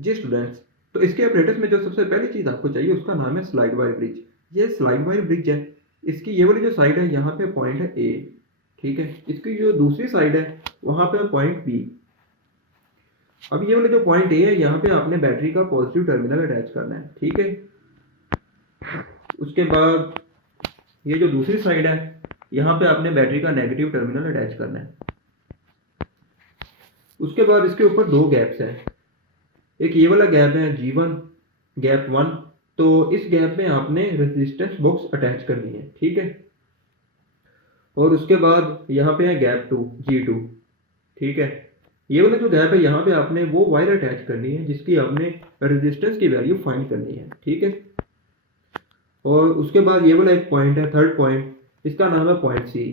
जी students, तो इसके apparatus में जो सबसे पहली चीज़ आपको चाहिए उसका नाम है स्लाइड वायर ब्रिज। ये स्लाइड वायर ब्रिज है। इसकी ये वाली जो साइड है यहाँ पे पॉइंट है ए, ठीक है। इसकी जो दूसरी साइड है वहाँ पे पॉइंट बी। अब ये वाला जो पॉइंट ए है यहाँ पे आपने बैटरी का पॉजिटिव टर्मिनल अटैच करना है, ठीक है। उसके बाद ये जो दूसरी साइड है यहाँ पे आपने बैटरी का नेगेटिव टर्मिनल अटैच करना है। उसके बाद इसके ऊपर दो गैप्स हैं। एक ये वाला गैप है G1 गैप 1। तो इस गैप में आपने रेजिस्टेंस बॉक्स अटैच करनी है, ठीक है। और उसके बाद यहाँ पे है गैप 2 G2, ठीक है। ये वाला जो गैप है यहाँ पे आपने वो वायर अटैच करनी है जिसकी आपने रेजिस्टेंस की वैल्यू फाइंड करनी है, ठीक है। और उसके बाद ये वाला एक पॉइंट है, थर्ड पॉइंट, इसका नाम है पॉइंट सी।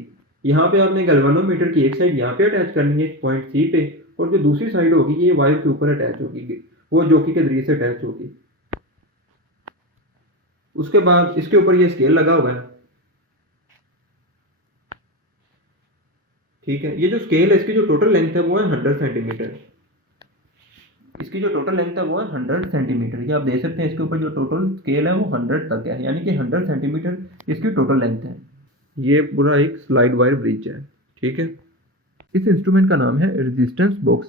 यहाँ पे आपने गैल्वेनोमीटर की एक साइड यहाँ पे अटैच करनी है पॉइंट सी पे, और जो दूसरी साइड होगी ये वायर के ऊपर अटैच होगी, वो जॉकी के जरिए से अटैच होगी। उसके बाद इसके ऊपर ये स्केल लगा हुआ है, ठीक है। ये जो स्केल है इसकी जो टोटल लेंथ है वो है 100 सेंटीमीटर। इसकी जो टोटल लेंथ है वो है 100 सेंटीमीटर। ये आप देख सकते हैं इसके ऊपर जो टोटल स्केल है वो 100 तक है, यानी कि 100 सेंटीमीटर इसकी टोटल लेंथ है। ये पूरा एक स्लाइड वायर ब्रिज है, ठीक है। इस इंस्ट्रूमेंट का नाम है रेजिस्टेंस बॉक्स।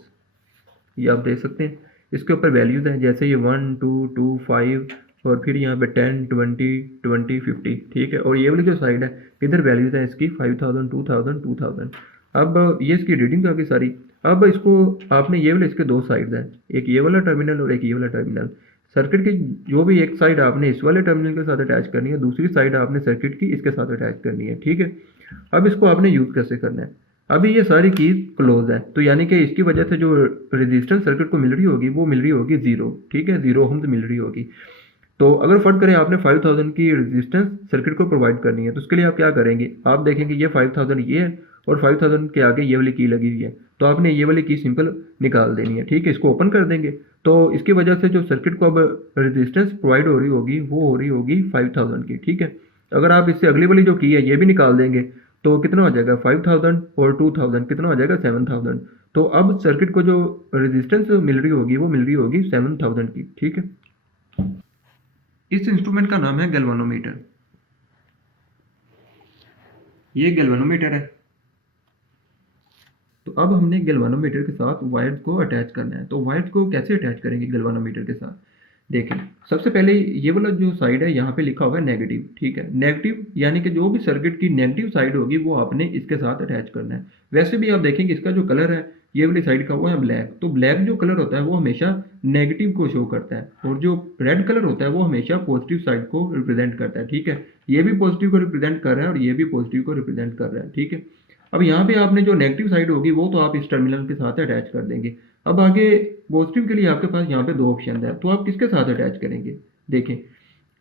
ये आप देख सकते हैं इसके ऊपर वैल्यूज़ हैं, जैसे ये 1 2 2 5 और फिर यहाँ पे 10 20 20 50, ठीक है। और ये वाली जो साइड है इधर वैल्यूज़ हैं इसकी 5000 2000 2000। अब ये इसकी रीडिंग आ गई सारी। अब इसको आपने ये वाले इसके दो साइड्स हैं, एक ये वाला टर्मिनल और एक ये वाला टर्मिनल। सर्किट की जो भी एक साइड आपने इस वाले टर्मिनल के साथ अटैच करनी है, दूसरी साइड आपने सर्किट की इसके साथ अटैच करनी है, ठीक है। अब इसको आपने यूज़ कैसे करना है। अभी ये सारी कीज क्लोज है, तो यानी कि इसकी वजह से जो रेजिस्टेंस सर्किट को मिल रही होगी वो मिल रही होगी जीरो, ठीक है, 0 ओहम्स मिल रही होगी। तो अगर फर्क करें आपने 5000 की रेजिस्टेंस सर्किट को प्रोवाइड करनी है, तो उसके लिए आप क्या करेंगे, आप देखेंगे ये 5000 ये है और 5000 के आगे ये वाली की लगी हुई है, तो आपने ये वाली की सिंपल निकाल देनी है, ठीक है। इसको ओपन कर देंगे तो इसकी वजह से जो सर्किट को अब रेजिस्टेंस प्रोवाइड हो रही होगी वो हो रही होगी 5000 की, ठीक है। अगर आप इससे अगली वाली जो की है ये भी निकाल देंगे तो कितना हो जाएगा 5000 और 2000 कितना हो जाएगा 7000। तो अब सर्किट को जो रेजिस्टेंस मिल रही होगी वो मिल रही होगी 7000 की, ठीक है। इस इंस्ट्रूमेंट का नाम है गैल्वेनोमीटर। ये गैल्वेनोमीटर है। तो अब हमने गैल्वेनोमीटर के साथ वायर्स को अटैच करना है। तो वायर्स को कैसे अटैच करेंगे गैल्वेनोमीटर के साथ, देखें। सबसे पहले ये वाला जो साइड है यहाँ पे लिखा हुआ है नेगेटिव, ठीक है। नेगेटिव यानी कि जो भी सर्किट की नेगेटिव साइड होगी वो आपने इसके साथ अटैच करना है। वैसे भी आप देखेंगे इसका जो कलर है ये वाली साइड का वो है ब्लैक। तो ब्लैक जो कलर होता है वो हमेशा नेगेटिव को शो करता है, और जो रेड कलर होता है वो हमेशा पॉजिटिव साइड को रिप्रेजेंट करता है, ठीक है। ये भी पॉजिटिव को रिप्रेजेंट कर रहा है और ये भी पॉजिटिव को रिप्रेजेंट कर रहा है, ठीक है। अब यहाँ पे आपने जो नेगेटिव साइड होगी वो तो आप इस टर्मिनल के साथ अटैच कर देंगे। अब आगे पॉजिटिव के लिए आपके पास यहाँ पे दो ऑप्शन है, तो आप किसके साथ अटैच करेंगे, देखें।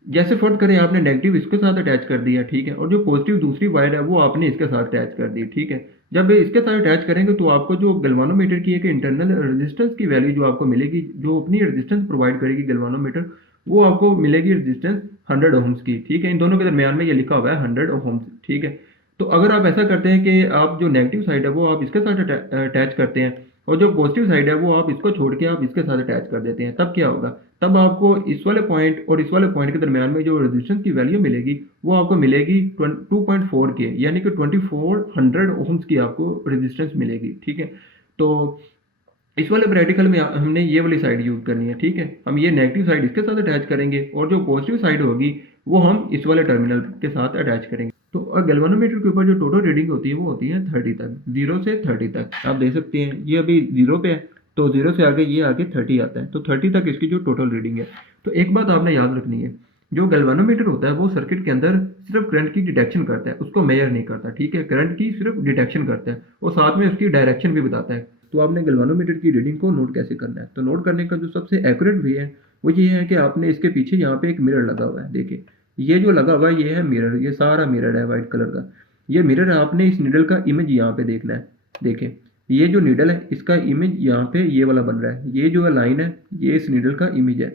जैसे फर्स्ट करें आपने नेगेटिव इसके साथ अटैच कर दिया, ठीक है, और जो पॉजिटिव दूसरी वायर है वो आपने इसके साथ अटैच कर दी, ठीक है। जब इसके साथ अटैच करेंगे तो आपको जो गैल्वेनोमीटर की एक इंटरनल रेजिस्टेंस की वैल्यू जो आपको मिलेगी, जो अपनी रेजिस्टेंस प्रोवाइड करेगी गैल्वेनोमीटर, वो आपको मिलेगी रेजिस्टेंस 100 ओहम्स की, ठीक है। इन दोनों के दरमियान में ये लिखा हुआ है 100 ओहम्स, ठीक है। तो अगर आप ऐसा करते हैं कि आप जो नेगेटिव साइड है वो आप इसके साथ अटैच करते हैं और जो पॉजिटिव साइड है वो आप इसको छोड़ के आप इसके साथ अटैच कर देते हैं, तब क्या होगा, तब आपको इस वाले पॉइंट और इस वाले पॉइंट के दरमियान में जो रेजिस्टेंस की वैल्यू मिलेगी वो आपको मिलेगी 2.4 के, यानी कि 2400 ओहम्स की आपको रेजिस्टेंस मिलेगी, ठीक है। तो इस वाले प्रैक्टिकल में हमने ये वाली साइड यूज़ करनी है, ठीक है। हम ये नेगेटिव साइड इसके साथ अटैच करेंगे और जो पॉजिटिव साइड होगी वो हम इस वाले टर्मिनल के साथ अटैच करेंगे। तो गैल्वेनोमीटर के ऊपर जो टोटल रीडिंग होती है वो होती है 30 तक, 0 से 30 तक। आप देख सकते हैं ये अभी 0 पे है, तो 0 से आगे ये आगे 30 आता है, तो 30 तक इसकी जो टोटल रीडिंग है। तो एक बात आपने याद रखनी है, जो गैल्वेनोमीटर होता है वो सर्किट के अंदर सिर्फ करंट की डिटेक्शन करता है, उसको मेजर नहीं करता, ठीक है। करंट की सिर्फ डिटेक्शन करता है और साथ में उसकी डायरेक्शन भी बताता है। तो आपने गैल्वेनोमीटर की रीडिंग को नोट कैसे करना है, तो नोट करने का जो सबसे एक्यूरेट वे है वो ये है कि आपने इसके पीछे यहाँ पे एक मिरर लगा हुआ है, देखिए। ये जो लगा हुआ है ये है मिरर, ये सारा मिरर है वाइट कलर का। ये मिरर है, आपने इस नीडल का इमेज यहाँ पे देखना है, देखें। ये जो नीडल है इसका इमेज यहाँ पे ये वाला बन रहा है, ये जो लाइन है ये इस नीडल का इमेज है।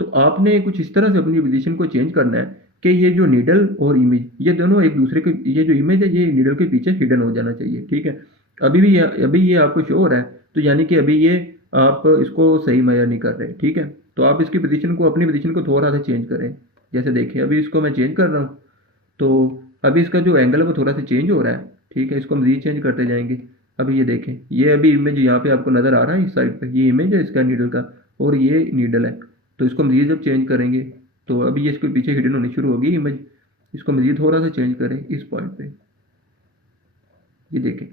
तो आपने कुछ इस तरह से अपनी पोजीशन को चेंज करना है कि ये जो नीडल और इमेज ये दोनों एक दूसरे के, ये जो इमेज है ये नीडल के पीछे हिडन हो जाना चाहिए, ठीक है। अभी ये आपको शो हो रहा है, तो यानी कि अभी ये आप इसको सही मेजर नहीं कर रहे, ठीक है। तो आप इसकी पोजीशन को, अपनी पोजीशन को थोड़ा सा चेंज करें। जैसे देखिए अभी इसको मैं चेंज कर रहा हूँ, तो अभी इसका जो एंगल है वो थोड़ा सा चेंज हो रहा है, ठीक है। इसको हम रीचेंज करते जाएंगे। अभी ये देखें, ये अभी इमेज यहाँ पे आपको नज़र आ रहा है इस साइड पे, ये इमेज है इसका नीडल का, और ये नीडल है। तो इसको मज़ीद जब चेंज करेंगे तो अभी ये इसके पीछे हिडन होनी शुरू होगी इमेज। इसको मज़ीद थोड़ा सा चेंज करें इस पॉइंट पे, ये देखें।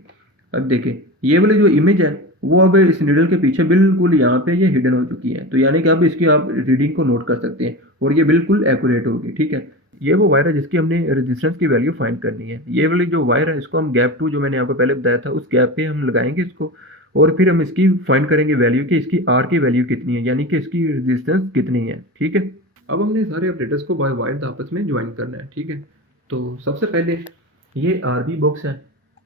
अब देखें ये वाली जो इमेज है वो अब इस नीडल के पीछे बिल्कुल यहाँ पे ये हिडन हो चुकी है। तो यानी कि अब इसकी आप रीडिंग को नोट कर सकते हैं और ये बिल्कुल एक्यूरेट होगी, ठीक है। ये वो वायर है जिसकी हमने रेजिस्टेंस की वैल्यू फाइंड करनी है। ये वाली जो वायर है इसको हम गैप 2 जो मैंने आपको पहले बताया था उस गैप पे हम लगाएंगे इसको, और फिर हम इसकी फाइंड करेंगे वैल्यू कि इसकी आर की वैल्यू कितनी है, यानी कि इसकी रेजिस्टेंस कितनी है, ठीक है। अब हमने सारे ऑपरेटर्स को बाय वायर आपस में ज्वाइन करना है, ठीक है। तो सबसे पहले ये आरबी बॉक्स है,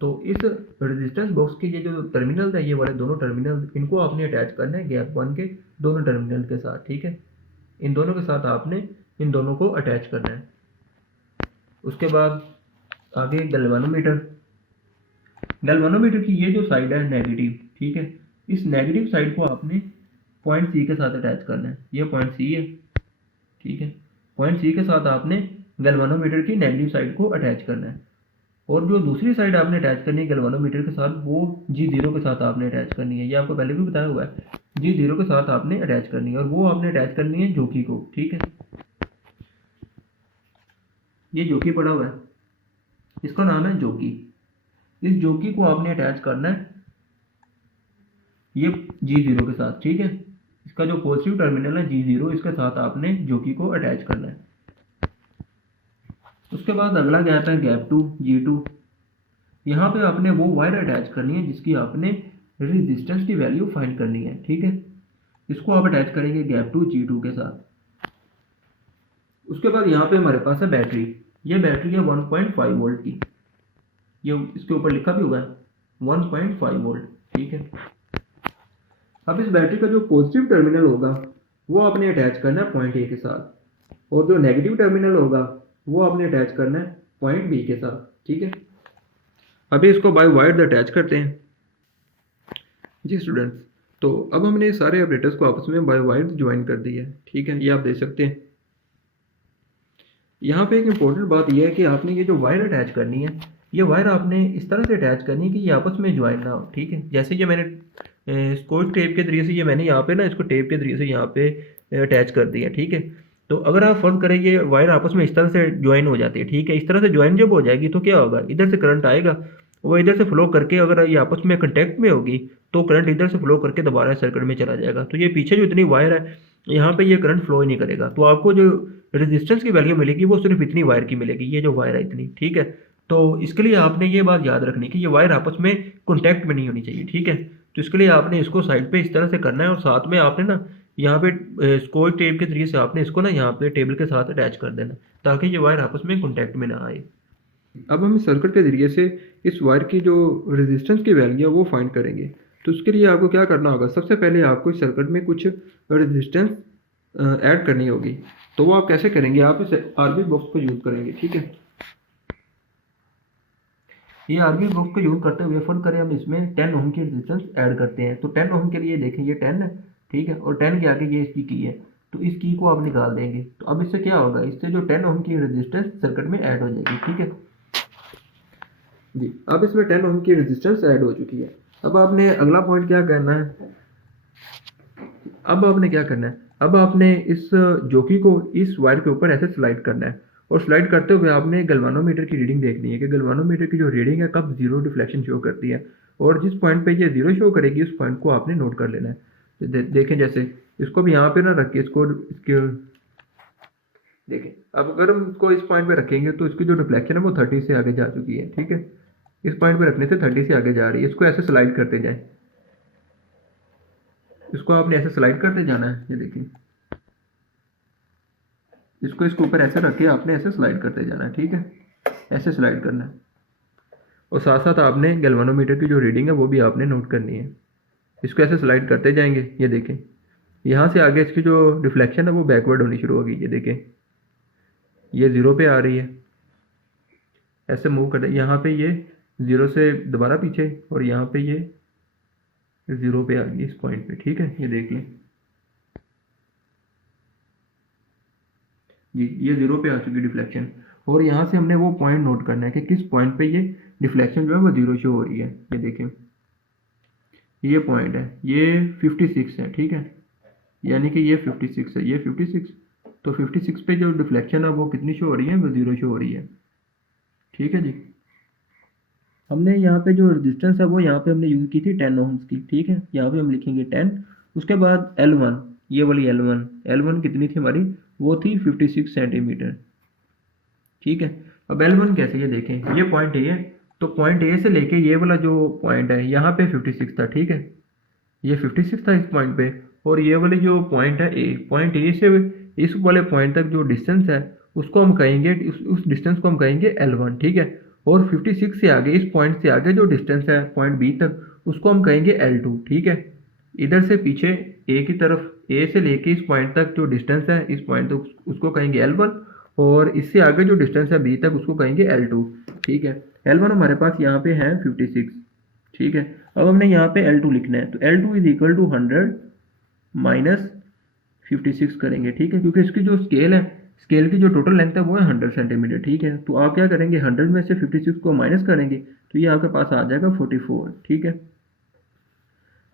तो इस रेजिस्टेंस बॉक्स के ये जो टर्मिनल है, ये वाले दोनों टर्मिनल, इनको आपने अटैच करना है गैप 1 के दोनों टर्मिनल के साथ, ठीक है। इन दोनों के साथ आपने इन दोनों को अटैच करना है। उसके बाद आगे गैल्वेनोमीटर, गैल्वेनोमीटर की ये जो साइड है नेगेटिव, ठीक है। इस नेगेटिव साइड को आपने पॉइंट सी के साथ अटैच करना है। ये पॉइंट सी है, ठीक है। पॉइंट सी के साथ आपने गैल्वेनोमीटर की नेगेटिव साइड को अटैच करना है, और जो दूसरी साइड आपने अटैच करनी है गैल्वेनोमीटर के साथ वो G0 के साथ आपने अटैच करनी है। ये आपको पहले भी बताया हुआ है, G0 के साथ आपने अटैच करनी है, और वो आपने अटैच करनी है जोकी को, ठीक है। ये जोकी पड़ा हुआ है, इसका नाम है जोकी। इस जोकी को आपने अटैच करना है ये G0 के साथ, ठीक है। इसका जो पॉजिटिव टर्मिनल है G0, इसके साथ आपने जोकी को अटैच करना है। उसके बाद अगला गैप है गैप 2 G2। यहाँ पे आपने वो वायर अटैच करनी है जिसकी आपने रेजिस्टेंस की वैल्यू फाइंड करनी है, ठीक है। इसको आप अटैच करेंगे गैप 2 G2 के साथ। उसके बाद यहाँ पे हमारे पास है बैटरी। ये बैटरी है 1.5 वोल्ट की, ये इसके ऊपर लिखा भी हुआ है 1.5 वोल्ट, ठीक है। अब इस बैटरी का जो पॉजिटिव टर्मिनल होगा वो आपने अटैच करना है पॉइंट ए के साथ, और जो नेगेटिव टर्मिनल होगा वो आपने अटैच करना है पॉइंट बी के साथ, ठीक है। अभी इसको बाय वायर अटैच करते हैं जी स्टूडेंट्स। तो अब हमने सारे ऑपरेटर्स को आपस में बाय वायर ज्वाइन कर दिया है, ठीक है। ये आप देख सकते हैं। यहाँ पे एक इम्पोर्टेंट बात यह है कि आपने ये जो वायर अटैच करनी है, ये वायर आपने इस तरह से अटैच करनी है कि ये आपस में ज्वाइन ना हो, ठीक है। जैसे ये मैंने स्कॉच टेप के जरिए से ये मैंने यहाँ पे ना इसको टेप के जरिए से यहाँ पे अटैच कर दिया, ठीक है। तो अगर आप फर्ज करें ये वायर आपस में इस तरह से ज्वाइन हो जाती है, ठीक है। इस तरह से ज्वाइन जब हो जाएगी तो क्या होगा, इधर से करंट आएगा, वो इधर से फ्लो करके अगर ये आपस में कंटेक्ट में होगी तो करंट इधर से फ्लो करके दोबारा सर्किट में चला जाएगा। तो ये पीछे जो इतनी वायर है यहाँ पे ये करंट फ्लो ही नहीं करेगा। तो आपको जो रेजिस्टेंस की वैल्यू मिलेगी वो सिर्फ इतनी वायर की मिलेगी, ये जो वायर है इतनी, ठीक है। तो इसके लिए आपने ये बात याद रखनी कि ये वायर आपस में कॉन्टैक्ट में नहीं होनी चाहिए, ठीक है। तो इसके लिए आपने इसको साइड पे इस तरह से करना है, और साथ में आपने ना यहाँ पे स्कॉच टेप के जरिए से आपने इसको ना यहाँ पे टेबल के साथ अटैच कर देना, ताकि ये वायर आपस में कॉन्टैक्ट में ना आए। अब हम इस सर्किट के जरिए से इस वायर की जो रेजिस्टेंस की वैल्यू है वो फाइंड करेंगे। तो उसके लिए आपको क्या करना होगा, सबसे पहले आपको इस सर्किट में कुछ रेजिस्टेंस ऐड करनी होगी। तो वो आप कैसे करेंगे, आप इस आरबी बॉक्स को यूज़ करेंगे, ठीक है। ये आरबी बॉक्स को यूज़ करते हुए फर्क करें हम इसमें 10 ओम की रेजिस्टेंस ऐड करते हैं। तो 10 ओम के लिए देखें ये 10 है, ठीक है, और 10 के आगे ये इसकी की है, तो इस की को आप निकाल देंगे। तो अब इससे क्या होगा, इससे जो 10 ओम की रेजिस्टेंस सर्किट में ऐड हो जाएगी, ठीक है जी। अब इसमें 10 ओम की रेजिस्टेंस ऐड हो चुकी है। अब आपने अगला पॉइंट क्या करना है, अब आपने क्या करना है, अब आपने इस जोकी को इस वायर के ऊपर ऐसे स्लाइड करना है, और स्लाइड करते हुए आपने गैल्वेनोमीटर की रीडिंग देखनी है कि गैल्वेनोमीटर की जो रीडिंग है कब जीरो डिफ्लेक्शन शो करती है, और जिस पॉइंट पे ये जीरो शो करेगी उस पॉइंट को आपने नोट कर लेना है। तो देखें, जैसे इसको भी यहाँ पे ना रख के इसको इसके देखें, अब अगर हम इसको इस पॉइंट पे रखेंगे तो इसकी जो डिफ्लेक्शन है वो 30 से आगे जा चुकी है, ठीक है। इस पॉइंट पे रखने से 30 से आगे जा रही है। इसको ऐसे स्लाइड करते जाएं, इसको आपने ऐसे स्लाइड करते जाना है, ये देखिए, इसको इसके ऊपर ऐसे रख के आपने ऐसे स्लाइड करते जाना है, ठीक है, ऐसे स्लाइड करना है। और साथ साथ आपने गैल्वेनोमीटर की जो रीडिंग है वो भी आपने नोट करनी है। इसको ऐसे स्लाइड करते जाएंगे, ये देखें, यहाँ से आगे इसकी जो डिफ्लेक्शन है वो बैकवर्ड होनी शुरू होगी, ये देखें, ये ज़ीरो पे आ रही है। ऐसे मूव कर, यहाँ पे ये ज़ीरो से दोबारा पीछे, और यहाँ पे ये 0 पे आ गई इस पॉइंट पे, ठीक है। ये देखिए जी, ये 0 पे आ चुकी डिफ्लेक्शन। और यहाँ से हमने वो पॉइंट नोट करना है कि किस पॉइंट पे ये डिफ्लेक्शन जो है वो 0 शो हो रही है। ये देखें, ये पॉइंट है, ये 56 है, ठीक है। यानी कि ये 56 है, ये 56, तो 56 पे जो डिफ्लेक्शन है वो कितनी शो हो रही है, वो 0 शो हो रही है, ठीक है जी। हमने यहाँ पे जो रेजिस्टेंस है वो यहाँ पे हमने यूज़ की थी 10 ओम्स की, ठीक है। यहाँ पे हम लिखेंगे 10। उसके बाद L1, ये वाली L1 कितनी थी हमारी, वो थी 56 सेंटीमीटर, ठीक है। अब L1 कैसे, ये देखें, ये पॉइंट ए है, तो पॉइंट ए से लेके ये वाला जो पॉइंट है यहाँ पे 56 था, ठीक है। ये 56 था इस पॉइंट पे। और ये वाली जो पॉइंट है ए, पॉइंट ए से इस वाले पॉइंट तक जो डिस्टेंस है उसको हम कहेंगे, उस डिस्टेंस को हम कहेंगे L1, ठीक है। और 56 से आगे, इस पॉइंट से आगे जो डिस्टेंस है पॉइंट बी तक, उसको हम कहेंगे L2, ठीक है। इधर से पीछे ए की तरफ, ए से लेके इस पॉइंट तक जो डिस्टेंस है इस पॉइंट तक, उसको कहेंगे L1। और इससे आगे जो डिस्टेंस है बी तक, उसको कहेंगे L2, ठीक है। L1 हमारे पास यहाँ पे है 56, ठीक है। अब हमने यहाँ पे L2 लिखना है, तो L2 is equal to 100 minus 56 करेंगे, ठीक है। क्योंकि इसकी जो स्केल है, स्केल की जो टोटल लेंथ है वो है 100 सेंटीमीटर, ठीक है। तो आप क्या करेंगे, 100 में से 56 को माइनस करेंगे तो ये आपके पास आ जाएगा 44, ठीक है।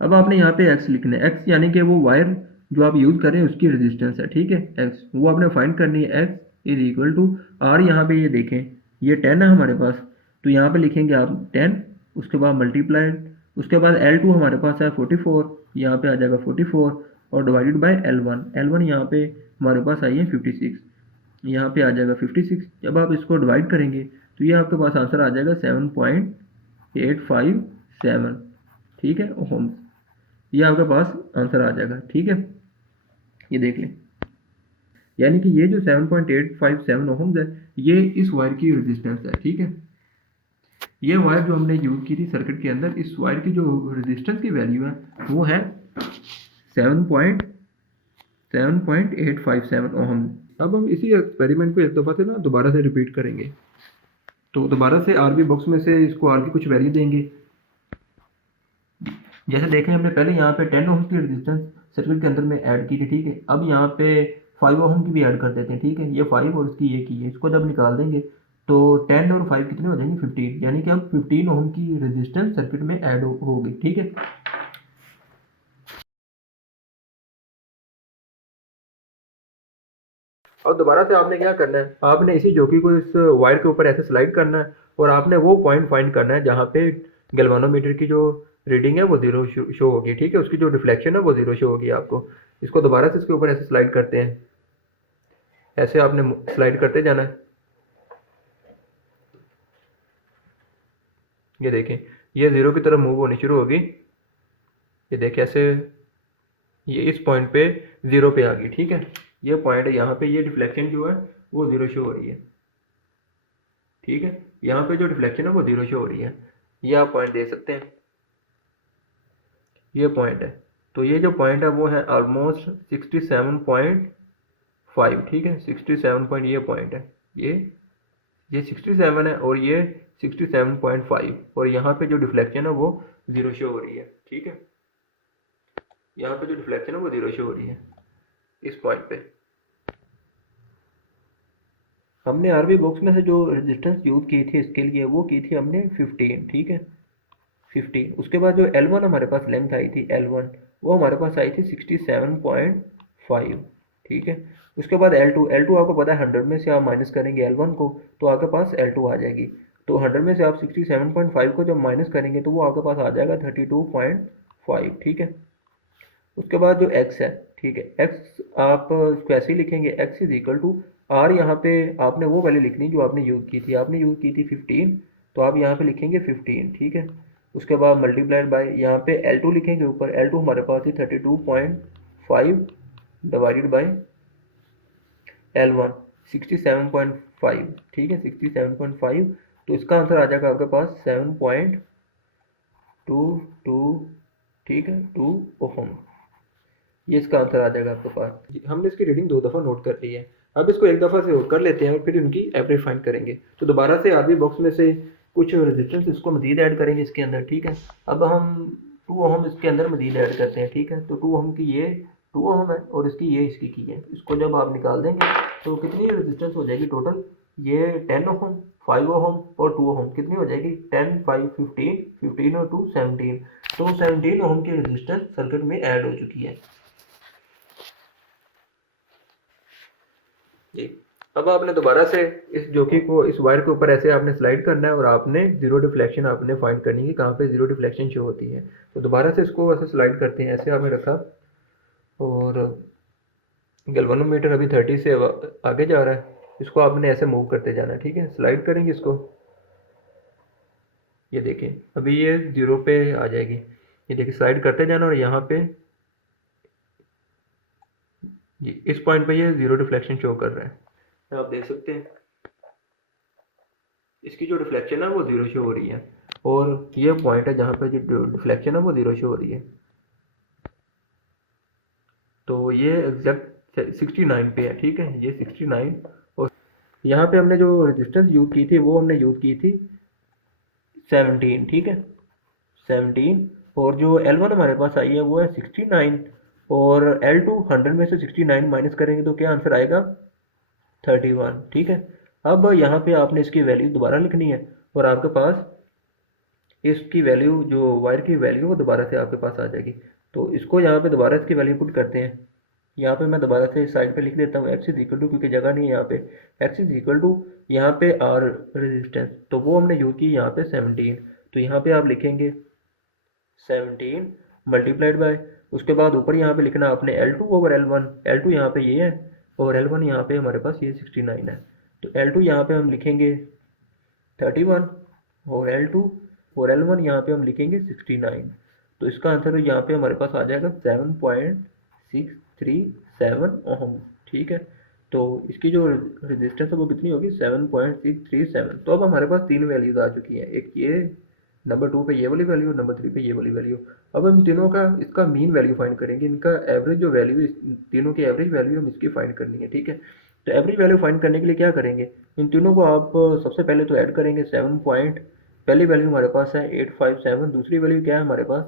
अब आपने यहाँ पे x लिखना है, x यानी कि वो वायर जो आप यूज़ कर रहे हैं उसकी रेजिस्टेंस है, ठीक है। x वो आपने फाइंड करनी है, x is equal to r। यहाँ पे ये देखें, ये 10 है हमारे पास, तो यहाँ पे लिखेंगे आप 10, उसके बाद मल्टीप्लाइड, उसके बाद L2 हमारे पास है 44, यहाँ पे आ जाएगा 44 और डिवाइडेड बाय L1 यहाँ पे हमारे पास आई है 56, यहाँ पे आ जाएगा 56। जब आप इसको डिवाइड करेंगे तो ये आपके पास आंसर आ जाएगा 7.857, ठीक है, ओम। ये आपके पास आंसर आ जाएगा, ठीक है। ये देख लें, यानी कि ये जो 7.857 ओहम्स है, ये इस वायर की रेजिस्टेंस है, ठीक है। ये वायर जो हमने यूज़ की थी सर्किट के अंदर, इस वायर की जो रेजिस्टेंस की वैल्यू है वो है 7.857 ओहम। अब हम इसी एक्सपेरिमेंट को एक दफ़ा से ना दोबारा से रिपीट करेंगे। तो दोबारा से आरबी बॉक्स में से इसको आर की कुछ वैल्यू देंगे। जैसे देखें, हमने पहले यहाँ पे 10 ओम की रेजिस्टेंस सर्किट के अंदर में ऐड की थी, ठीक है। अब यहाँ पे 5 ओम की भी ऐड कर देते हैं, ठीक है। ये 5 और इसकी ये की है, इसको जब निकाल देंगे तो 10 और 5 कितने हो जाएंगे, 15, यानी कि अब 15 ओम की रेजिस्टेंस सर्किट में ऐड होगी, ठीक है। और दोबारा से आपने क्या करना है, आपने इसी जॉकी को इस वायर के ऊपर ऐसे स्लाइड करना है और आपने वो पॉइंट फाइंड करना है जहाँ पे गैल्वानोमीटर की जो रीडिंग है वो 0 शो होगी, ठीक है। उसकी जो रिफ्लेक्शन है वो 0 शो होगी आपको। इसको दोबारा से इसके ऊपर ऐसे स्लाइड करते हैं, ऐसे आपने स्लाइड करते जाना है। ये देखें, ये 0 की तरफ मूव होनी शुरू होगी। ये देखें ऐसे, ये इस पॉइंट पे 0 पे आ गई, ठीक है। ये पॉइंट है, यहाँ पे ये डिफ्लेक्शन जो है वो 0 शो हो रही है, ठीक है। यहाँ पे जो डिफ्लेक्शन है वो 0 शो हो रही है। ये आप पॉइंट दे सकते हैं, ये पॉइंट है। तो ये जो पॉइंट है वो है ऑलमोस्ट 67.5, ठीक है। 67 पॉइंट ये पॉइंट है, ये 67 है और ये 67.5, और यहाँ पे जो डिफ्लेक्शन है वो 0 शो हो रही है, ठीक है। यहाँ पे जो डिफ्लेक्शन है वो 0 शो हो रही है इस पॉइंट पे। हमने आरबी बॉक्स में से जो रेजिस्टेंस यूज़ की थी इसके लिए, वो की थी हमने 15, ठीक है, 15। उसके बाद जो L1 हमारे पास लेंथ आई थी L1, वो हमारे पास आई थी 67.5, ठीक है। उसके बाद L2 आपको पता है 100 में से आप माइनस करेंगे L1 को तो आपके पास L2 आ जाएगी। तो 100 में से आप 67.5 को जब माइनस करेंगे तो वो आपके पास आ जाएगा 32.5, ठीक है। उसके बाद जो x है, ठीक है, x आप इसको ऐसे ही लिखेंगे, x is equal to r। यहाँ पे आपने वो वैल्यू लिखनी जो आपने यूज़ की थी, आपने यूज़ की थी 15, तो आप यहाँ पे लिखेंगे 15, ठीक है। उसके बाद मल्टीप्लाइड बाय, यहाँ पे L2 लिखेंगे ऊपर, L2 हमारे पास थी 32.5 डिवाइडेड बाय L1 67.5, ठीक है, 67.5। तो इसका आंसर आ जाएगा आपके पास 7.22, ठीक है, 2 ओहम। ये इसका आंसर आ जाएगा आपके पास। हमने इसकी रीडिंग 2 दफ़ा नोट कर ली है। अब इसको एक दफ़ा से कर लेते हैं और फिर इनकी एवरेज फाइंड करेंगे। तो दोबारा से आरबी बॉक्स में से कुछ रेजिस्टेंस इसको मज़ीद ऐड करेंगे इसके अंदर, ठीक है। अब हम 2 ओम इसके अंदर मजीद ऐड करते हैं, ठीक है। तो 2 ओम की ये 2 ओम है और इसकी ये इसकी की है। इसको जब आप निकाल देंगे तो कितनी रेजिस्टेंस हो जाएगी टोटल, ये 10 ओम, 5 ओम और 2 ओम, कितनी हो जाएगी 10, 5, 15, 15 और 2 17। तो 17 ओम की रेजिस्टेंस सर्किट में ऐड हो चुकी है जी। अब आपने दोबारा से इस जोकी को इस वायर के ऊपर ऐसे आपने स्लाइड करना है और आपने जीरो डिफ्लेक्शन आपने फाइंड करनी है, कहाँ पे जीरो डिफ्लेक्शन शो होती है। तो दोबारा से इसको ऐसे स्लाइड करते हैं, ऐसे आपने रखा और गैल्वेनोमीटर अभी 30 से आगे जा रहा है, इसको आपने ऐसे मूव करते जाना है, ठीक है। स्लाइड करेंगे इसको, ये देखें अभी ये 0 पे आ जाएगी, ये देखिए स्लाइड करते जाना और यहाँ पे इस पॉइंट पे ये जीरो डिफ्लेक्शन शो कर रहा है, आप देख सकते हैं इसकी जो डिफ्लेक्शन है वो जीरो शो हो रही है और ये पॉइंट है जहाँ पे जो डिफ्लेक्शन है वो जीरो शो हो रही है। तो ये एग्जैक्ट 69 पे है, ठीक है, ये 69। और यहाँ पे हमने जो रेजिस्टेंस यूज़ की थी वो हमने यूज़ की थी 17, ठीक है, 17। और जो L1 हमारे पास आई है वो है 69 और L2 100 में से 69 माइनस करेंगे तो क्या आंसर आएगा 31, ठीक है। अब यहाँ पे आपने इसकी वैल्यू दोबारा लिखनी है और आपके पास इसकी वैल्यू जो वायर की वैल्यू वो दोबारा से आपके पास आ जाएगी। तो इसको यहाँ पे दोबारा इसकी वैल्यू पुट करते हैं, यहाँ पे मैं दोबारा से साइड पे लिख देता हूँ x इज इक्वल टू, क्योंकि जगह नहीं है यहाँ पे, x इज इक्वल टू यहाँ पे आर रेजिस्टेंस, तो वो हमने यूज़ की यहाँ पे 17। तो यहाँ पे आप लिखेंगे 17 मल्टीप्लाइड बाय, उसके बाद ऊपर यहाँ पे लिखना आपने L2 ओवर L1, L2 यहाँ पे ये है और L1 यहाँ पे हमारे पास ये 69 है। तो L2 यहाँ पे हम लिखेंगे 31 और L1 यहाँ पे हम लिखेंगे 69। तो इसका आंसर यहाँ पे हमारे पास आ जाएगा 7.637 ओम, ठीक है। तो इसकी जो रेजिस्टेंस है वो कितनी होगी 7.637। तो अब हमारे पास तीन वैल्यूज आ चुकी हैं, एक ये नंबर 2 पे ये वाली वैल्यू, नंबर 3 पे ये वाली वैल्यू। अब हम तीनों का इसका मीन वैल्यू फाइंड करेंगे, इनका एवरेज जो वैल्यू, तीनों की एवरेज वैल्यू हम इसकी फाइंड करनी है, ठीक है। तो एवरेज वैल्यू फाइंड करने के लिए क्या करेंगे, इन तीनों को आप सबसे पहले तो ऐड करेंगे 7 पॉइंट, पहली वैल्यू हमारे पास है 857, दूसरी वैल्यू क्या है हमारे पास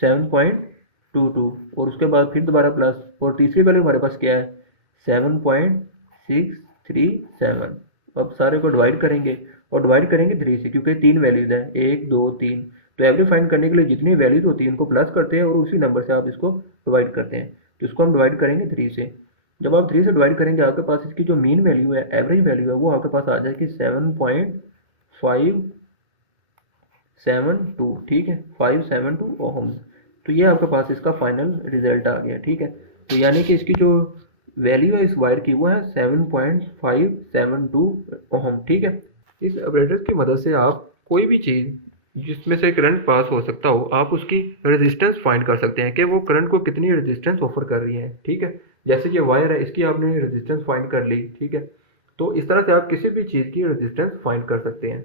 7.22 और उसके बाद फिर दोबारा प्लस, और तीसरी वैल्यू हमारे पास क्या है 7.637। अब सारे को डिवाइड करेंगे और डिवाइड करेंगे 3 से, क्योंकि तीन वैल्यूज है 1 2 3। तो एवरेज फाइंड करने के लिए जितनी वैल्यूज होती है उनको प्लस करते हैं और उसी नंबर से आप इसको डिवाइड करते हैं। तो इसको हम डिवाइड करेंगे 3 से। जब आप 3 से डिवाइड करेंगे आपके पास इसकी जो मीन वैल्यू है, एवरेज वैल्यू है, वो आपके पास आ जाएगी 7.572, ठीक है, 572 ओम। तो ये आपके पास इसका फाइनल रिजल्ट आ गया, ठीक है। तो यानी कि इसकी जो वैल्यू है इस वायर की वो है 7.572 ओम, ठीक है। इस ऑपरेटर की मदद से आप कोई भी चीज़ जिसमें से करंट पास हो सकता हो, आप उसकी रेजिस्टेंस फाइंड कर सकते हैं कि वो करंट को कितनी रेजिस्टेंस ऑफर कर रही है, ठीक है। जैसे ये वायर है, इसकी आपने रेजिस्टेंस फाइंड कर ली, ठीक है। तो इस तरह से आप किसी भी चीज़ की रेजिस्टेंस फाइंड कर सकते हैं।